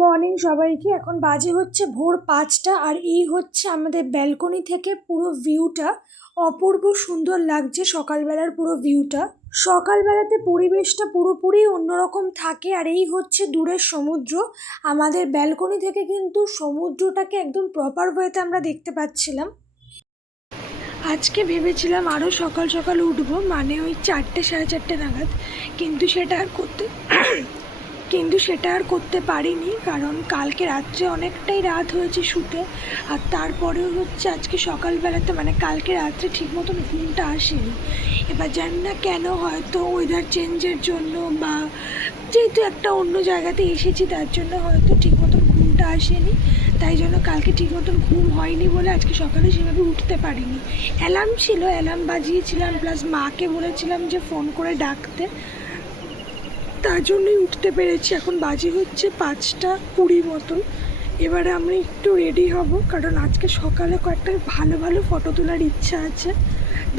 Morning সবাইকে। এখন বাজে হচ্ছে ভোর ৫টা আর এই হচ্ছে আমাদের ব্যালকনি থেকে পুরো ভিউটা। অপূর্ব সুন্দর লাগছে সকালবেলার পুরো ভিউটা। সকালবেলাতে পরিবেশটা পুরোপুরি অন্যরকম থাকে আর এই হচ্ছে দূরের সমুদ্র। আমাদের ব্যালকনি থেকে কিন্তু সমুদ্রটাকে একদম প্রপার ওয়েতে আমরা দেখতে পাচ্ছিলাম। আজকে ভেবেছিলাম আরও সকাল সকাল উঠবো, মানে ওই ৪টে সাড়ে ৪টে নাগাদ, কিন্তু সেটা আর করতে পারিনি, কারণ কালকে রাত্রে অনেকটাই রাত হয়েছে শুতে। আর তারপরেও হচ্ছে আজকে সকালবেলাতে মানে কালকে রাত্রে ঠিক মতন ঘুমটা আসেনি। এবার জানি না কেন, হয়তো ওয়েদার চেঞ্জের জন্য বা যেহেতু একটা অন্য জায়গাতে এসেছি তার জন্য হয়তো ঠিক মতন ঘুমটা আসেনি। তাই জন্য কালকে ঠিক মতন ঘুম হয়নি বলে আজকে সকালে সেভাবে উঠতে পারিনি। অ্যালার্ম ছিল, অ্যালার্ম বাজিয়েছিলাম, প্লাস মাকে বলেছিলাম যে ফোন করে ডাকতে, তার জন্যই উঠতে পেরেছি। এখন বাজে হচ্ছে ৫টা ২০ মতন। এবারে আমরা একটু রেডি হব, কারণ আজকে সকালে কয়েকটা ভালো ভালো ফটো তোলার ইচ্ছা আছে।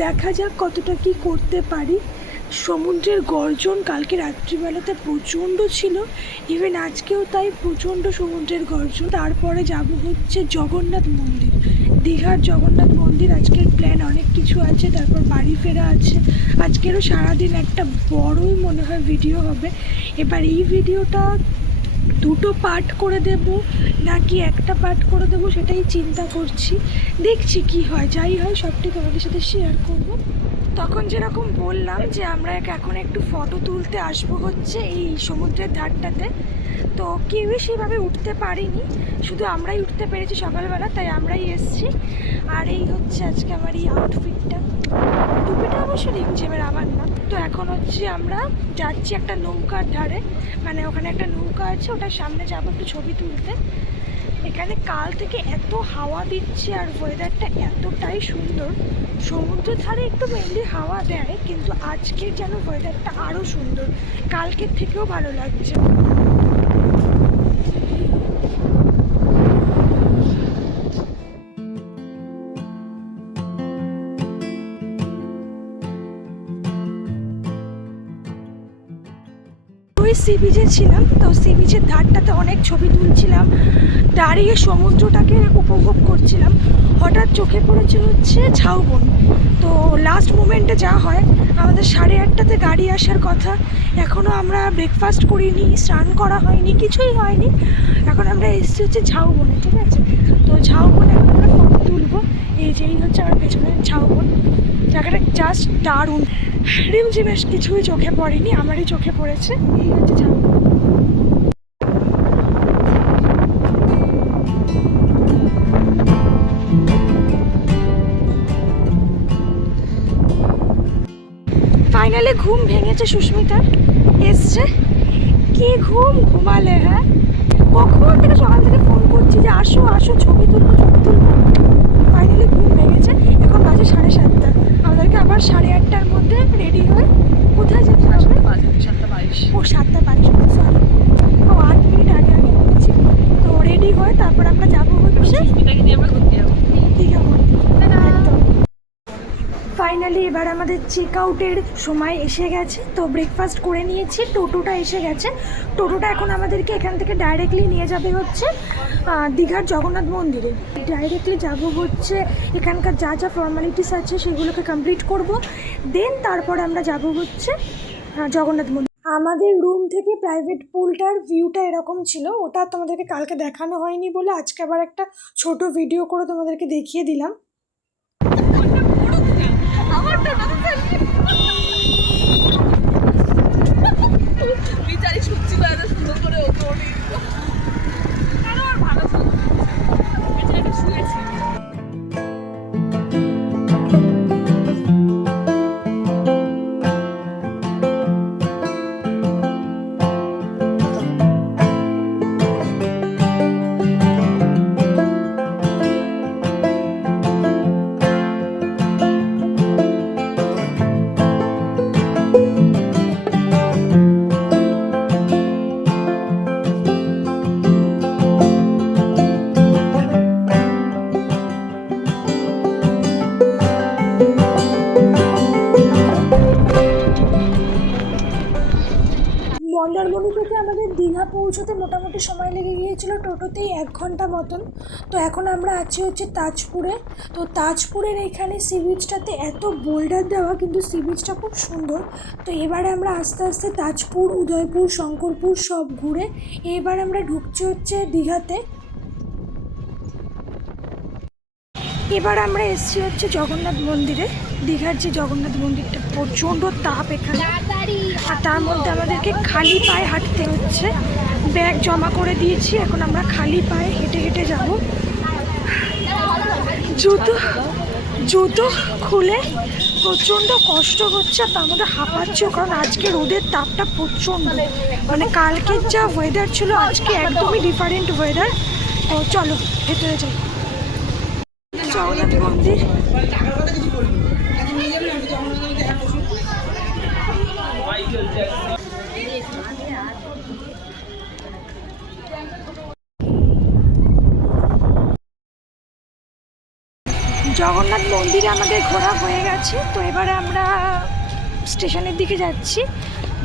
দেখা যাক কতটা কি করতে পারি। সমুদ্রের গর্জন কালকে রাত্রিবেলাতে প্রচণ্ড ছিল, ইভেন আজকেও তাই প্রচণ্ড সমুদ্রের গর্জন। তারপরে যাব হচ্ছে জগন্নাথ মন্দির, দীঘার জগন্নাথ মন্দির। আজকের প্ল্যান অনেক কিছু আছে, তারপর বাড়ি ফেরা আছে। আজকেরও সারাদিন একটা বড়ই মনে হয় ভিডিও হবে। এবার এই ভিডিওটা দুটো পার্ট করে দেব নাকি একটা পার্ট করে দেব সেটাই চিন্তা করছি, দেখছি কি হয়। যাই হয় সবটাই তোমাদের সাথে শেয়ার করব। তখন যেরকম বললাম যে আমরা এখন একটু ফটো তুলতে আসবো হচ্ছে এই সমুদ্রের ধারটাতে, তো কেউই সেভাবে উঠতে পারিনি, শুধু আমরাই উঠতে পেরেছি সকালবেলা, তাই আমরাই এসছি। আর এই হচ্ছে আজকে আমার এই আউটফিটটা। টুপিটা অবশ্য রিমঝিমের, আমার না। তো এখন হচ্ছে আমরা যাচ্ছি একটা নৌকার ধারে, মানে ওখানে একটা নৌকা আছে, ওটার সামনে যাবো একটু ছবি তুলতে। এখানে কাল থেকে এত হাওয়া দিচ্ছে আর ওয়েদারটা এতটাই সুন্দর। সমুদ্রের ধারে একটু মেনলি হাওয়া দেয়, কিন্তু আজকে যেন ওয়েদারটা আরও সুন্দর, কালকের থেকেও ভালো লাগছে। ওই সি বিচে ছিলাম, তো সি বিচের ধারটাতে অনেক ছবি তুলছিলাম, দাঁড়িয়ে সমুদ্রটাকে উপভোগ করছিলাম। হঠাৎ চোখে পড়েছে হচ্ছে ঝাউবন। তো লাস্ট মোমেন্টে যা হয়, আমাদের 8:30টাতে গাড়ি আসার কথা, এখনও আমরা ব্রেকফাস্ট করিনি, স্নান করা হয়নি, কিছুই হয়নি। এখন আমরা এসেছি হচ্ছে ঝাউবনে, ঠিক আছে? তো ঝাউবনে এখন আমরা ফটো তুলবো। এই হচ্ছে আমার পেছনের ঝাউবন, জায়গাটা জাস্ট দারুণ। রিমঝিমের কিছুই চোখে পড়েনি, আমারই চোখে পড়েছে। এই হচ্ছে ঝাউবন। ফাইনালি ঘুম ভেঙেছে সুস্মিতার, এসছে। কি ঘুমালে, হ্যাঁ? কখন থেকে সকাল থেকে ফোন করছি যে আসো আসো, ছবি তুলবো ছবি তুলবো। ফাইনালি ঘুম ভেঙেছে। এখন বাজে 7:30। আমাদেরকে আবার 8:30টার মধ্যে রেডি হয়ে কোথায় যেতে হবে? 7:22। ও 7:22, সরি, ও 8 মিনিট আগে আগে বলেছি। তো রেডি হয়ে তারপর আমরা যাবো হচ্ছে দীঘা মন্দির। একদম ফাইনালি এবার আমাদের চেক আউটের সময় এসে গেছে। তো ব্রেকফাস্ট করে নিয়েছি, টোটোটা এসে গেছে। টোটোটা এখন আমাদেরকে এখান থেকে ডাইরেক্টলি নিয়ে যাবে হচ্ছে দীঘার জগন্নাথ মন্দিরে। ডাইরেক্টলি যাব হচ্ছে, এখানকার যা যা ফর্মালিটিস আছে সেগুলোকে কমপ্লিট করব, দেন তারপরে আমরা যাব হচ্ছে জগন্নাথ মন্দির। আমাদের রুম থেকে প্রাইভেট পুলটার ভিউটা এরকম ছিল, ওটা তোমাদেরকে কালকে দেখানো হয়নি বলে আজকে আবার একটা ছোট ভিডিও করে তোমাদেরকে দেখিয়ে দিলাম। বিচারি শুনছি না, এত সুন্দর করে ওকে ওঠে কেন আর ভালো বেচারাটা শুয়েছি। মন্দারমণি থেকে আমাদের দীঘা পৌঁছতে মোটামুটি সময় লেগে গিয়েছিল টোটোতেই 1 ঘন্টা মতন। তো এখন আমরা আছি হচ্ছে তাজপুরে। তো তাজপুরের এখানে সি বিচটাতে এত বোল্ডার দেওয়া, কিন্তু সি বিচটা খুব সুন্দর। তো এবারে আমরা আস্তে আস্তে তাজপুর, উদয়পুর, শঙ্করপুর সব ঘুরে এবার আমরা ঢুকছি হচ্ছে দীঘাতে। এবার আমরা এসেছি হচ্ছে জগন্নাথ মন্দিরে। দীঘার যে জগন্নাথ মন্দিরটা, প্রচণ্ড তাপ এখানে, আর তার মধ্যে আমাদেরকে খালি পায়ে হাঁটতে হচ্ছে। ব্যাগ জমা করে দিয়েছি, এখন আমরা খালি পায়ে হেঁটে হেঁটে যাব। জুতো খুলে প্রচণ্ড কষ্ট হচ্ছে, আর তার মধ্যে হাঁপাচ্ছেও, কারণ আজকে রোদের তাপটা প্রচণ্ড। মানে কালকের যা ওয়েদার ছিল আজকে একদমই ডিফারেন্ট ওয়েদার। তো চলো ভেতরে যাই। জগন্নাথ মন্দির, জগন্নাথ মন্দিরে আমাদের ঘোরা হয়ে গেছে। তো এবারে আমরা স্টেশনের দিকে যাচ্ছি।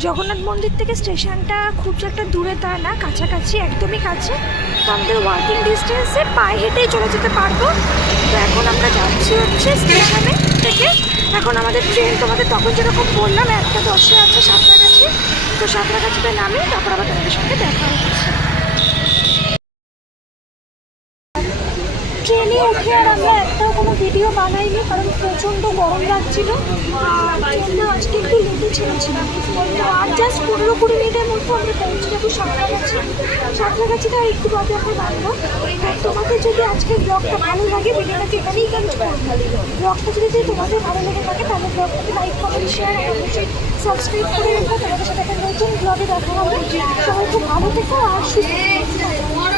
জগন্নাথ মন্দির থেকে স্টেশনটা খুব একটা দূরে তা না, কাছাকাছি, একদমই কাছে। তো আমাদের ওয়াকিং ডিস্টেন্সে পায়ে হেঁটেই চলে যেতে পারবো। তো এখন আমরা যাচ্ছি হচ্ছে স্টেশনে থেকে। এখন আমাদের ট্রেন, তোমাদের তখন যেরকম বললাম 1:10 আছে সাঁতরাগাছি। তো সাঁতরাগাছিতে নামি তারপর আবার তোমাদের সঙ্গে দেখা হচ্ছে। ট্রেনে উঠে আর আমরা একটাও কোনো ভিডিও বানাইনি, কারণ প্রচণ্ড গরম লাগছিল। আর ট্রেনটা আজকে একটু লেটে ছেড়েছিলাম। তো আর জাস্ট 15-20 মিনিটের মধ্যে আমরা পৌঁছে যাবো সাঁতরাগাছি। সাঁতরাগাছিটা একটু বাদে আমরা বানবো। তোমাদের যদি আজকের ব্লগটা ভালো লাগে, ভিডিওটাকে এখানেই কেন ব্লগটা যদি তোমাদের ভালো লেগে থাকে তাহলে ব্লগটাকে লাইক, কমেন্ট, শেয়ার আর অবশ্যই সাবস্ক্রাইব করে রেখো। তোমাদের সাথে একটা নতুন ব্লগে দেখা হবে। সবাই খুব ভালো থেকো আর সুস্থ থেকো।